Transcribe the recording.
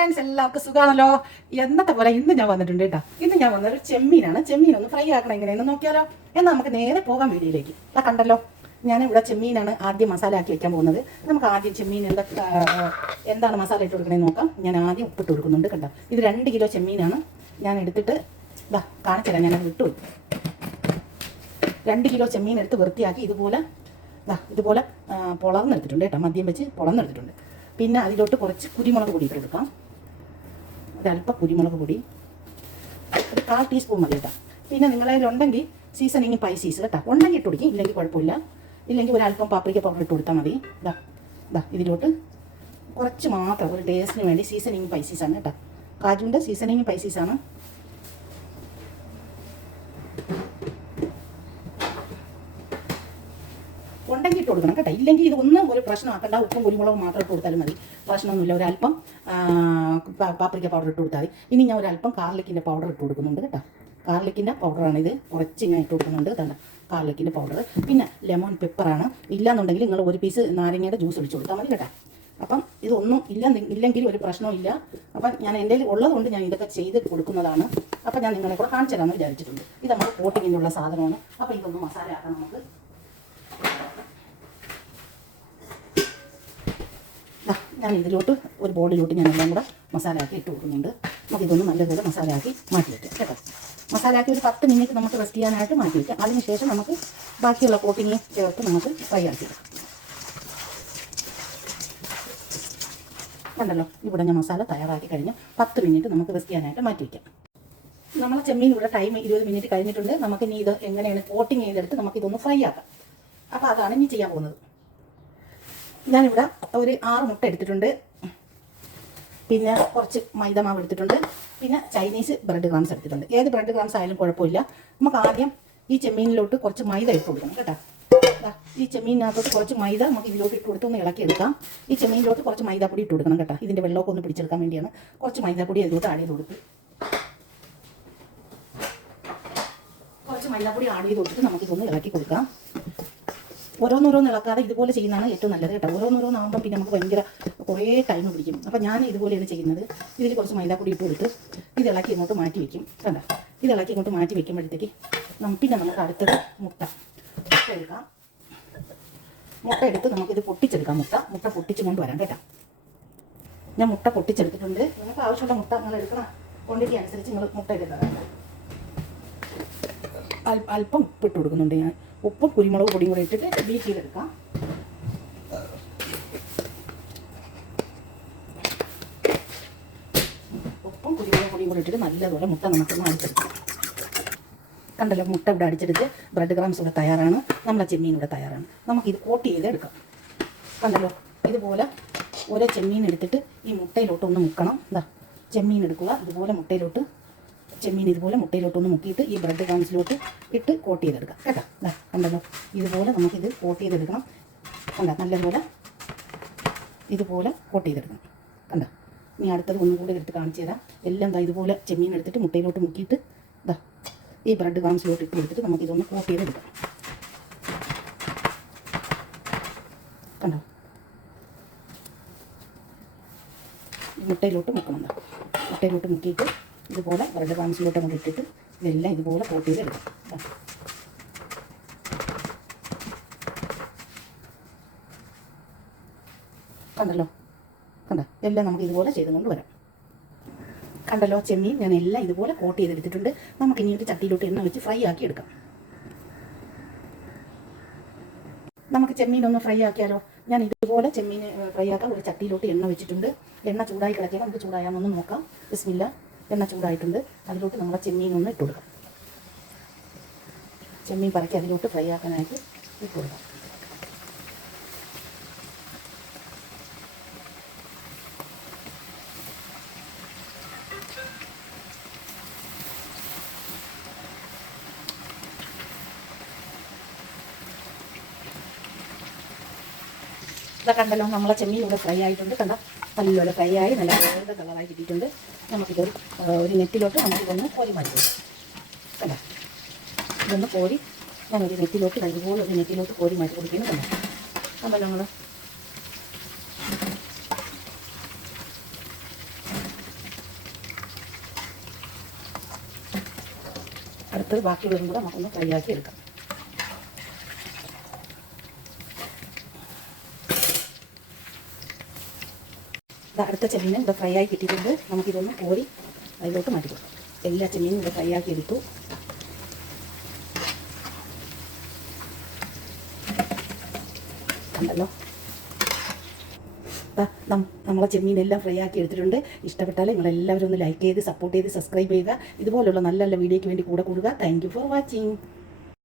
Friends, എല്ലാവർക്കും സുഖമാണല്ലോ. എന്നത്തെ പോലെ ഇന്ന് ഞാൻ വന്നിട്ടുണ്ട് കേട്ടോ. ഇന്ന് ഞാൻ വന്നത് ഒരു ചെമ്മീനാണ്. ചെമ്മീൻ ഒന്ന് ഫ്രൈ ആക്കണം എങ്ങനെയെന്ന് നോക്കിയാലോ. എന്നാൽ നമുക്ക് നേരെ പോകാം വീഡിയോയിലേക്ക്. കണ്ടല്ലോ, ഞാൻ ഇവിടെ ചെമ്മീനാണ് ആദ്യം മസാല ആക്കി വെക്കാൻ പോകുന്നത്. നമുക്ക് ആദ്യം ചെമ്മീൻ എന്താണ് മസാല ഇട്ട് കൊടുക്കണേന്ന് നോക്കാം. ഞാൻ ആദ്യം ഉപ്പിട്ട് കൊടുക്കുന്നുണ്ട്. കണ്ടോ, ഇത് 2 കിലോ ചെമ്മീനാണ് ഞാൻ എടുത്തിട്ട് കാണിച്ചുതരാം. ഞാനത് വിട്ടുപോയി. 2 കിലോ ചെമ്മീൻ എടുത്ത് വൃത്തിയാക്കി ഇതുപോലെ പൊളർന്നെടുത്തിട്ടുണ്ട് കേട്ടോ. മദ്യം വെച്ച് പൊളർന്നെടുത്തിട്ടുണ്ട്. പിന്നെ അതിലോട്ട് കുറച്ച് കുരുമുളക് പൊടി ഇട്ട് കൊടുക്കാം. ഒരല്പം കുരുമുളക് പൊടി, ഒരു 1/4 ടീസ്പൂൺ മതി കേട്ടോ. പിന്നെ നിങ്ങളതിലുണ്ടെങ്കിൽ സീസണിങ് സ്പൈസീസ് കേട്ടോ, ഉണ്ടെങ്കിൽ ഇട്ട് കൊടുക്കും, ഇല്ലെങ്കിൽ കുഴപ്പമില്ല. ഇല്ലെങ്കിൽ ഒരല്പം പാപ്രിക്ക പൗഡർ ഇട്ട് കൊടുത്താൽ മതി. ഇതിലോട്ട് കുറച്ച് മാത്രം ഒരു ടേസ്റ്റിന് വേണ്ടി സീസണിങ് സ്പൈസീസാണ് കേട്ടോ. കാജുവിൻ്റെ സീസണിങ് സ്പൈസീസാണ്. ഉണ്ടെങ്കിൽ ഇട്ട് കൊടുക്കണം കേട്ടോ. ഇല്ലെങ്കിൽ ഇതൊന്നും ഒരു പ്രശ്നമാക്കണ്ട. ഉപ്പും കുരുമുളകും മാത്രം ഇട്ട് കൊടുത്താലും മതി, പ്രശ്നമൊന്നുമില്ല. ഒരല്പം പാപ്രിക്ക പൗഡർ ഇട്ട് കൊടുത്താൽ മതി. ഇനി ഞാൻ ഒരല്പം ഗാർലിക്കിൻ്റെ പൗഡർ ഇട്ട് കൊടുക്കുന്നുണ്ട് കേട്ടോ. ഗാർലിക്കിൻ്റെ പൗഡറാണിത്, കുറച്ച് ഞാൻ ഇട്ട് കൊടുക്കുന്നുണ്ട് കേട്ടോ. ഗാർലിക്കിൻ്റെ പൗഡർ, പിന്നെ ലെമൺ പെപ്പറാണ്. ഇല്ലയെന്നുണ്ടെങ്കിൽ നിങ്ങൾ ഒരു പീസ് നാരങ്ങയുടെ ജ്യൂസ് ഒഴിച്ച് കൊടുത്താൽ മതി കേട്ടോ. അപ്പം ഇതൊന്നും ഇല്ലെങ്കിൽ ഒരു പ്രശ്നമില്ല. അപ്പം ഞാൻ എൻ്റെ ഉള്ളതുകൊണ്ട് ഞാൻ ഇതൊക്കെ ചെയ്ത് കൊടുക്കുന്നതാണ്. അപ്പം ഞാൻ നിങ്ങളെ കൂടെ കാണിച്ചു തരാമെന്ന് വിചാരിച്ചിട്ടുണ്ട്. ഇത് നമ്മൾ കോട്ടിങ്ങിനുള്ള സാധനമാണ്. അപ്പം ഇതൊന്ന് മസാല ആക്കാം നമുക്ക്. ഞാൻ ഇതിലോട്ട് ഒരു ബോളിലോട്ട് ഞാൻ എല്ലാം കൂടെ മസാലയാക്കി ഇട്ട് കൊടുക്കുന്നുണ്ട്. നമുക്കിതൊന്ന് നല്ലപോലെ മസാലയാക്കി മാറ്റി വയ്ക്കാം കേട്ടോ. മസാലയാക്കി ഒരു 10 മിനിറ്റ് നമുക്ക് റെസ്റ്റ് ചെയ്യാനായിട്ട് മാറ്റി വയ്ക്കാം. അതിനുശേഷം നമുക്ക് ബാക്കിയുള്ള കോട്ടിങ് ചേർത്ത് നമുക്ക് ഫ്രൈ ആക്കി എടുക്കാം. കണ്ടല്ലോ, ഇവിടെ ഞാൻ മസാല തയ്യാറാക്കി കഴിഞ്ഞ് 10 മിനിറ്റ് നമുക്ക് റെസ്റ്റ് ചെയ്യാനായിട്ട് മാറ്റി വയ്ക്കാം. നമ്മളെ ചെമ്മീൻ ഇവിടെ ടൈം 20 മിനിറ്റ് കഴിഞ്ഞിട്ടുണ്ട്. നമുക്ക് ഇനി ഇത് എങ്ങനെയാണ് കോട്ടിങ് ചെയ്തെടുത്ത് നമുക്കിതൊന്ന് ഫ്രൈ ആക്കാം. അപ്പോൾ അതാണ് ഇനി ചെയ്യാൻ പോകുന്നത്. ഞാനിവിടെ ഒരു 6 മുട്ട എടുത്തിട്ടുണ്ട്. പിന്നെ കുറച്ച് മൈദമാവ് എടുത്തിട്ടുണ്ട്. പിന്നെ ചൈനീസ് ബ്രെഡ് ക്രംസ് എടുത്തിട്ടുണ്ട്. ഏത് ബ്രെഡ് ക്രംസ് ആയാലും കുഴപ്പമില്ല. നമുക്ക് ആദ്യം ഈ ചെമ്മീനിലോട്ട് കുറച്ച് മൈദ ഇട്ട് കൊടുക്കണം കേട്ടോ. ഈ ചെമ്മീനകത്തോട്ട് കുറച്ച് മൈദ നമുക്ക് ഇതിലോട്ട് ഇട്ട് കൊടുത്ത് ഒന്ന് ഇളക്കിയെടുക്കാം. ഈ ചെമ്മീനിലോട്ട് കുറച്ച് മൈദാപ്പൊടി ഇട്ട് കൊടുക്കണം കേട്ടോ. ഇതിൻ്റെ വെള്ളമൊക്കെ ഒന്ന് പിടിച്ചെടുക്കാൻ വേണ്ടിയാണ്. കുറച്ച് മൈദാപ്പൊടി അതിലോട്ട് ആഡ് ചെയ്ത് കൊടുത്ത് നമുക്കിതൊന്ന് ഇളക്കി കൊടുക്കാം. ഓരോന്നോരോന്ന് ഇളക്കാതെ ഇതുപോലെ ചെയ്യുന്നതാണ് ഏറ്റവും നല്ലത് കേട്ടോ. ഓരോന്നോരോന്നാകുമ്പോൾ പിന്നെ നമുക്ക് ഭയങ്കര കുറേ ടൈം പിടിക്കും. അപ്പോൾ ഞാൻ ഇതുപോലെയാണ് ചെയ്യുന്നത്. ഇതിൽ കുറച്ച് മൈദാപ്പൊടി ഇട്ട് കൊടുത്ത് ഇത് ഇളക്കി ഇങ്ങോട്ട് മാറ്റി വയ്ക്കും. കണ്ടോ, ഇത് ഇളക്കി ഇങ്ങോട്ട് മാറ്റി വയ്ക്കുമ്പോഴത്തേക്ക് പിന്നെ നമുക്ക് അടുത്തത് മുട്ട എടുക്കാം. മുട്ട എടുത്ത് നമുക്കിത് പൊട്ടിച്ചെടുക്കാം. മുട്ട പൊട്ടിച്ച് കൊണ്ടുവരാം കേട്ടോ. ഞാൻ മുട്ട പൊട്ടിച്ചെടുത്തിട്ടുണ്ട്. നിങ്ങൾക്ക് ആവശ്യമുള്ള മുട്ട നിങ്ങൾ എടുക്കണം. ക്വാണ്ടിറ്റി അനുസരിച്ച് നിങ്ങൾ മുട്ട എടുക്കണം. അല്പം ഉപ്പിട്ട് കൊടുക്കുന്നുണ്ട് ഞാൻ. ഉപ്പും കുരുമുളക് പൊടിയും കൂടെ ഇട്ടിട്ട് ബീറ്റ് ചെയ്തെടുക്കാം. ഉപ്പും കുരുമുളക് പൊടിയും കൂടെ ഇട്ടിട്ട് നല്ലതുപോലെ മുട്ട നമുക്കൊന്ന് അടിച്ചെടുക്കാം. കണ്ടല്ലോ, മുട്ട ഇവിടെ അടിച്ചെടുത്ത് ബ്രെഡ് ക്രംസ് ഇവിടെ തയ്യാറാണ്. നമ്മളെ ചെമ്മീൻ ഇവിടെ തയ്യാറാണ്. നമുക്കിത് കോട്ട് ചെയ്തെടുക്കാം. കണ്ടല്ലോ, ഇതുപോലെ ഓരോ ചെമ്മീൻ എടുത്തിട്ട് ഈ മുട്ടയിലോട്ട് ഒന്ന് മുക്കണം. ചെമ്മീൻ എടുക്കുക. ചെമ്മീൻ ഇതുപോലെ മുട്ടയിലോട്ടൊന്ന് മുക്കിയിട്ട് ഈ ബ്രെഡ് ക്രംസിലോട്ട് ഇട്ട് കോട്ട് ചെയ്തെടുക്കാം കേട്ടോ. കണ്ടല്ലോ, ഇതുപോലെ നമുക്കിത് കോട്ട് ചെയ്തെടുക്കണം. കണ്ടോ, നല്ലതുപോലെ ഇതുപോലെ കോട്ട് ചെയ്തെടുക്കണം. കണ്ടോ, ഇനി അടുത്തത് ഒന്നും കൂടി എടുത്ത് കാണിച്ചു തരാം. എല്ലാം ഇതുപോലെ ചെമ്മീൻ എടുത്തിട്ട് മുട്ടയിലോട്ട് മുക്കിയിട്ട് ഈ ബ്രെഡ് ക്രംസിലോട്ട് ഇട്ട് കൊടുത്തിട്ട് നമുക്കിതൊന്ന് കോട്ട് ചെയ്തെടുക്കാം. കണ്ടോ, മുട്ടയിലോട്ട് മുക്കണം. മുട്ടയിലോട്ട് മുക്കിയിട്ട് ഇതുപോലെ ബ്രെഡ് ക്രംസിലോട്ട് അങ്ങോട്ട് ഇട്ടിട്ട് ഇതെല്ലാം ഇതുപോലെ കോട്ട് ചെയ്തെടുക്കാം. കണ്ടല്ലോ, എല്ലാം നമുക്ക് ഇതുപോലെ ചെയ്തുകൊണ്ട് വരാം. കണ്ടല്ലോ, ചെമ്മീൻ ഞാൻ എല്ലാം ഇതുപോലെ കോട്ട് ചെയ്തെടുത്തിട്ടുണ്ട്. നമുക്ക് ഇനി ഒരു ചട്ടിയിലോട്ട് എണ്ണ വെച്ച് ഫ്രൈ ആക്കി എടുക്കാം. നമുക്ക് ചെമ്മീൻ ഒന്ന് ഫ്രൈ ആക്കിയാലോ. ഞാൻ ഇതുപോലെ ചെമ്മീൻ ഫ്രൈ ആക്കാൻ ഒരു ചട്ടിയിലോട്ട് എണ്ണ വെച്ചിട്ടുണ്ട്. എണ്ണ ചൂടായി കിടക്കിയാൽ നമുക്ക് ചൂടായാന്നൊന്ന് നോക്കാം. ബിസ്മില്ല, എണ്ണ ചൂടായിട്ടുണ്ട്. അതിലോട്ട് നമ്മളെ ചെമ്മീൻ ഒന്ന് ഇട്ട് കൊടുക്കാം. ചെമ്മീൻ പറക്കി അതിലോട്ട് ഫ്രൈ ആക്കാനായിട്ട് ഇട്ട് കൊടുക്കാം. കണ്ടല്ലോ, നമ്മളെ ചെമ്മീൻ ഇവിടെ ഫ്രൈ ആയിട്ടുണ്ട്. കണ്ടോ, നല്ലപോലെ ഫ്രൈ ആയി നല്ല ഗോൾഡൻ കളറായി കിട്ടിയിട്ടുണ്ട്. നമുക്കിതൊരു നെറ്റിലോട്ട് നമുക്കിതൊന്ന് കോരി മാറ്റി കൊടുക്കാം. കണ്ടോ, ഇതൊന്ന് കോരി ഞാനൊരു നെറ്റിലോട്ട് ഇതുപോലെ ഒരു നെറ്റിലോട്ട് കോരി മാറ്റി കൊടുക്കുന്നു. കണ്ടോ നമ്മൾ അടുത്ത് ബാക്കിയുള്ളതും കൂടെ നമുക്കൊന്ന് ഫ്രൈ ആക്കി എടുക്കാം. അടുത്ത ചെമ്മീൻ ഇവിടെ ഫ്രൈ ആയി കിട്ടിയിട്ടുണ്ട്. നമുക്കിതൊന്ന് കോരി അതിലോട്ട് മാറ്റി കൊടുക്കാം. എല്ലാ ചെമ്മീനും ഇവിടെ ഫ്രൈ ആക്കി എടുത്തു. കണ്ടല്ലോ, നമ്മളെ ചെമ്മീനെല്ലാം ഫ്രൈ ആക്കി എടുത്തിട്ടുണ്ട്. ഇഷ്ടപ്പെട്ടാൽ നിങ്ങളെല്ലാവരും ഒന്ന് ലൈക്ക് ചെയ്ത് സപ്പോർട്ട് ചെയ്ത് സബ്സ്ക്രൈബ് ചെയ്യുക. ഇതുപോലുള്ള നല്ല നല്ല വീഡിയോയ്ക്ക് വേണ്ടി കൂടെ കൂടുക. Thank you for watching.